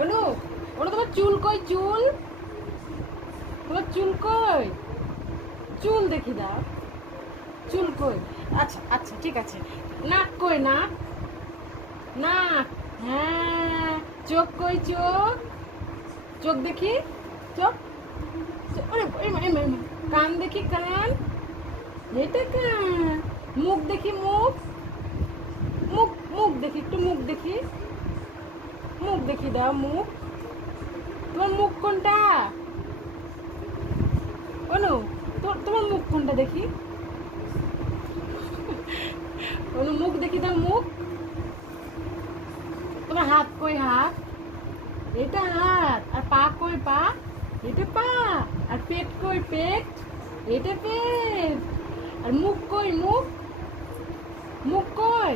অনু, অনু তোমার চুল কই? চুল, তোমার চুল কই? চুল দেখি দাও, চুল কই? আচ্ছা আচ্ছা ঠিক আছে। নাক কই? নাক, নাক, হ্যাঁ। চোখ কই? চোখ, চোখ দেখি, চোখ। ওরে কান দেখি, কান, এটা কান। মুখ দেখি, মুখ, মুখ, মুখ দেখি, একটু মুখ দেখি, মুখ দেখি দাও, মুখ। তোমার মুখ কোনটা? অনু, তোমার মুখ কোনটা দেখি? অনু মুখ দেখি দাও, মুখ। তোমার হাত কই? হাত, এটা হাত। আর পা কই? পা, এটা পা। আর পেট কই? পেট, এটা পেট। আর মুখ কই? মুখ, মুখ কই?